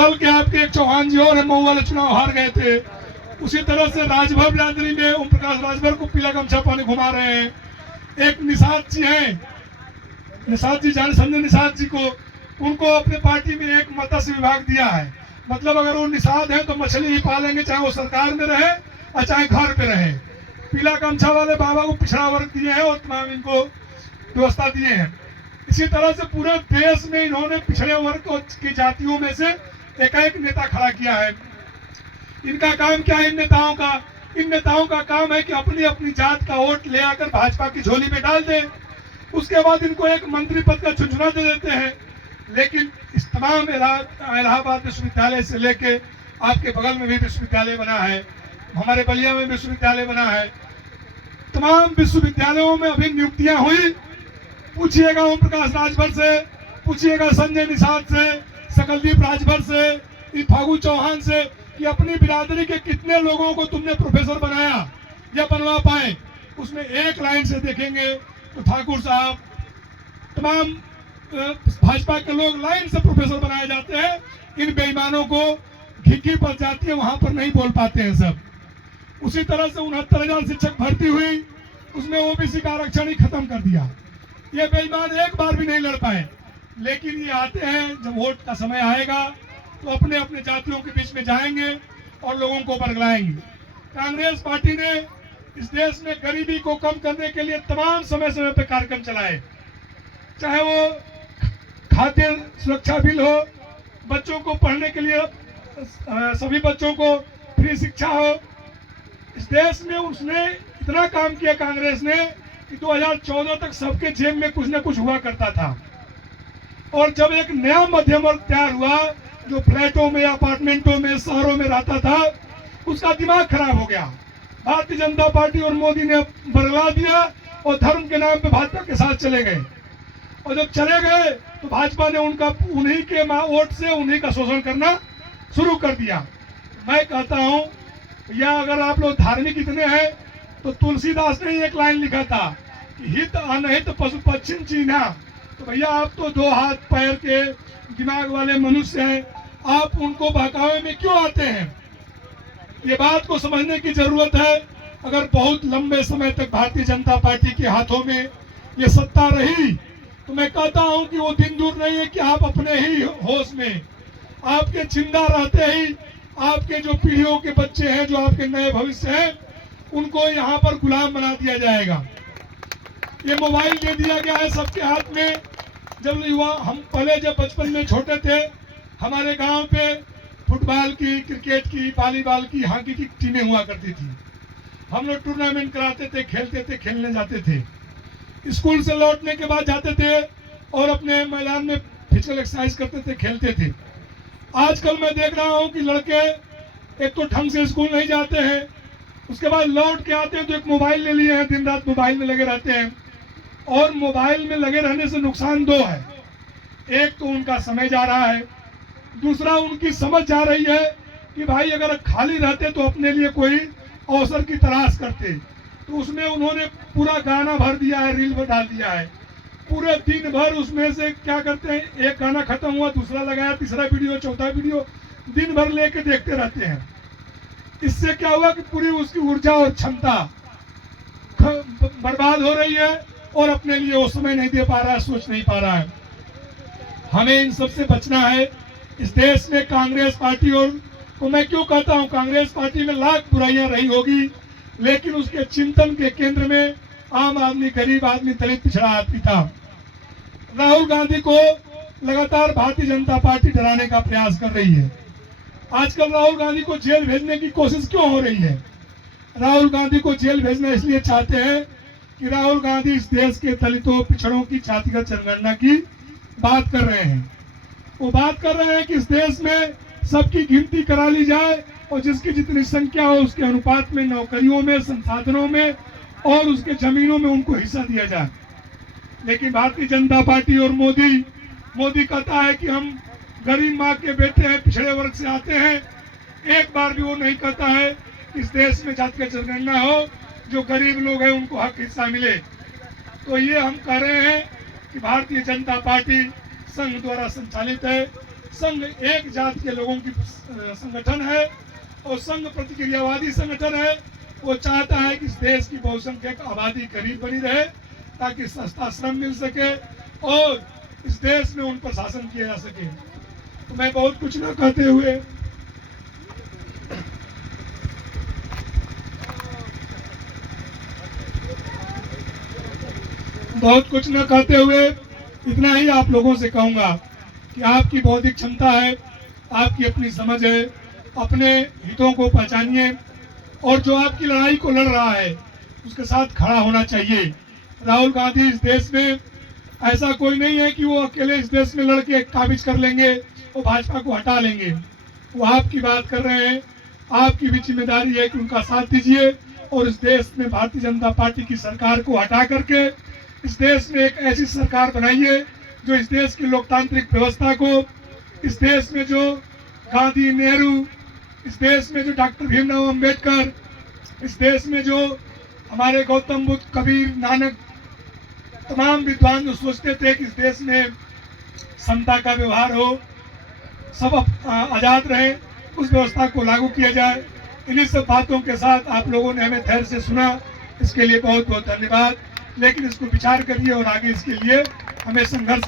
बगल के आपके एक चौहान जी और मऊ वाले चुनाव हार गए थे, उसी तरह से राजभर बिरादरी में ओम प्रकाश राजभर को पीला गमछा पानी घुमा रहे हैं। एक निषाद जी हैं, निषाद जी जाने संजय निषाद जी को, उनको अपने पार्टी में एक मत्स्य विभाग दिया है। मतलब अगर वो निषाद है तो मछली ही पालेंगे, चाहे वो सरकार में रहे और चाहे घर पे रहे। पीला गमछा वाले बाबा को पिछड़ा वर्ग दिए हैं और तमाम इनको व्यवस्था दिए हैं। इसी तरह से पूरे देश में इन्होंने पिछड़े वर्ग की जातियों में से एक नेता खड़ा किया है। इनका काम क्या है? इन नेताओं का काम है कि अपनी अपनी जात का वोट ले आकर भाजपा की झोली में डाल दे, उसके बाद इनको एक मंत्री पद का झुंझुना दे देते हैं। लेकिन इस तमाम इलाहाबाद विश्वविद्यालय से लेके आपके बगल में भी विश्वविद्यालय बना है, हमारे बलिया में विश्वविद्यालय बना है, तमाम विश्वविद्यालयों में अभी नियुक्तियां हुई। पूछिएगा ओम प्रकाश राजभर से, पूछिएगा संजय निषाद से, सकलदीप राजभर से, फागू चौहान से कि अपनी बिरादरी के कितने लोगों को तुमने प्रोफेसर बनाया या बनवा पाए। उसमें एक लाइन से देखेंगे तो ठाकुर साहब, तमाम भाजपा के लोग लाइन से प्रोफेसर बनाए जाते हैं। इन बेईमानों को घिघी पड़ जाती है, वहां पर नहीं बोल पाते हैं सब। उसी तरह से 69,000 शिक्षक भर्ती हुई, उसमें ओबीसी का आरक्षण ही खत्म कर दिया। ये बेईमान एक बार भी नहीं लड़ पाए। लेकिन ये आते हैं, जब वोट का समय आएगा तो अपने अपने जातियों के बीच में जाएंगे और लोगों को बरगलाएंगे। कांग्रेस पार्टी ने इस देश में गरीबी को कम करने के लिए तमाम समय समय पर कार्यक्रम चलाए, चाहे वो खाद्य सुरक्षा बिल हो, बच्चों को पढ़ने के लिए सभी बच्चों को फ्री शिक्षा हो। इस देश में उसने इतना काम किया कांग्रेस ने कि 2014 तक सबके जेब में कुछ न कुछ हुआ करता था। और जब एक नया मध्यम वर्ग तैयार हुआ जो फ्लैटों में, अपार्टमेंटों में, शहरों में रहता था, उसका दिमाग खराब हो गया। भारतीय जनता पार्टी और मोदी ने बरगला दिया और धर्म के नाम पे भाजपा के साथ चले गए। और जब चले गए तो भाजपा ने उन्हीं के वोट से उन्हीं का शोषण करना शुरू कर दिया। मैं कहता हूं, या अगर आप लोग धार्मिक इतने हैं तो तुलसीदास ने एक लाइन लिखा था कि हित अनहित पशु पक्षी चीन्हा। तो भैया आप तो 2 हाथ पैर के दिमाग वाले मनुष्य हैं, आप उनको बहकावे में क्यों आते हैं? ये बात को समझने की जरूरत है। अगर बहुत लंबे समय तक भारतीय जनता पार्टी के हाथों में ये सत्ता रही तो मैं कहता हूं कि वो दिन दूर नहीं है कि आप अपने ही होश में, आपके जिंदा रहते ही आपके जो पीढ़ियों के बच्चे हैं, जो आपके नए भविष्य हैं, उनको यहाँ पर गुलाम बना दिया जाएगा। ये मोबाइल दे दिया गया है सबके हाथ में। जब युवा, हम पहले जब बचपन में छोटे थे, हमारे गांव पे फुटबॉल की, क्रिकेट की, वॉलीबॉल की, हॉकी की टीमें हुआ करती थी। हम लोग टूर्नामेंट कराते थे, खेलते थे, खेलने जाते थे। स्कूल से लौटने के बाद जाते थे और अपने मैदान में फिजिकल एक्सरसाइज करते थे, खेलते थे। आजकल मैं देख रहा हूं कि लड़के एक तो ढंग से स्कूल नहीं जाते हैं, उसके बाद लौट के आते हैं तो एक मोबाइल ले लिए हैं, दिन रात मोबाइल में लगे रहते हैं। और मोबाइल में लगे रहने से नुकसान 2 है। एक तो उनका समय जा रहा है, दूसरा उनकी समझ जा रही है कि भाई अगर खाली रहते तो अपने लिए कोई अवसर की तलाश करते। तो उसमें उन्होंने पूरा गाना भर दिया है, रील पर डाल दिया है। पूरे दिन भर उसमें से क्या करते हैं, एक गाना खत्म हुआ, दूसरा लगाया, तीसरा वीडियो, चौथा वीडियो, दिन भर लेके देखते रहते हैं। इससे क्या हुआ कि पूरी उसकी ऊर्जा और क्षमता बर्बाद हो रही है और अपने लिए वो समय नहीं दे पा रहा है, सोच नहीं पा रहा है। हमें इन सब से बचना है। इस देश में कांग्रेस पार्टी और को मैं क्यों कहता हूं, कांग्रेस पार्टी में लाख बुराइयां रही होगी, लेकिन उसके चिंतन के केंद्र में आम आदमी, गरीब आदमी, दलित, पिछड़ा आदमी था। राहुल गांधी को लगातार भारतीय जनता पार्टी डराने का प्रयास कर रही है। आजकल राहुल गांधी को जेल भेजने की कोशिश क्यों हो रही है? राहुल गांधी को जेल भेजना इसलिए चाहते हैं कि राहुल गांधी इस देश के दलितों, पिछड़ों की जातिगत जनगणना की बात कर रहे हैं। वो बात कर रहे हैं कि इस देश में सबकी गिनती करा ली जाए और जिसकी जितनी संख्या हो उसके अनुपात में नौकरियों में, संसाधनों में और उसके जमीनों में उनको हिस्सा दिया जाए। लेकिन भारतीय जनता पार्टी और मोदी कहता है कि हम गरीब माँ के बेटे हैं, पिछड़े वर्ग से आते हैं। एक बार भी वो नहीं कहता है कि इस देश में जातिगत जनगणना हो, जो गरीब लोग हैं उनको हक हिस्सा मिले। तो ये हम कह रहे हैं कि भारतीय जनता पार्टी संघ द्वारा संचालित है, संघ एक जात के लोगों की संगठन है और संघ प्रतिक्रियावादी संगठन है। वो चाहता है कि इस देश की बहुसंख्यक आबादी गरीब बनी रहे ताकि सस्ता श्रम मिल सके और इस देश में उन पर शासन किया जा सके। तो मैं बहुत कुछ न कहते हुए इतना ही आप लोगों से कहूंगा कि आपकी बौद्धिक क्षमता है, आपकी अपनी समझ है, अपने हितों को पहचानिए और जो आपकी लड़ाई को लड़ रहा है उसके साथ खड़ा होना चाहिए। राहुल गांधी इस देश में ऐसा कोई नहीं है कि वो अकेले इस देश में लड़के काबिज कर लेंगे, वो भाजपा को हटा लेंगे। वो आपकी बात कर रहे हैं, आपकी भी जिम्मेदारी है कि उनका साथ दीजिए और इस देश में भारतीय जनता पार्टी की सरकार को हटा करके इस देश में एक ऐसी सरकार बनाइए जो इस देश की लोकतांत्रिक व्यवस्था को, इस देश में जो गांधी, नेहरू, इस देश में जो डॉक्टर भीमराव अंबेडकर, इस देश में जो हमारे गौतम बुद्ध, कबीर, नानक, तमाम विद्वान जो सोचते थे कि इस देश में समता का व्यवहार हो, सब आज़ाद रहे, उस व्यवस्था को लागू किया जाए। इन्हीं सब बातों के साथ आप लोगों ने हमें धैर्य से सुना, इसके लिए बहुत बहुत धन्यवाद। लेकिन इसको विचार करिए और आगे इसके लिए हमें संघर्ष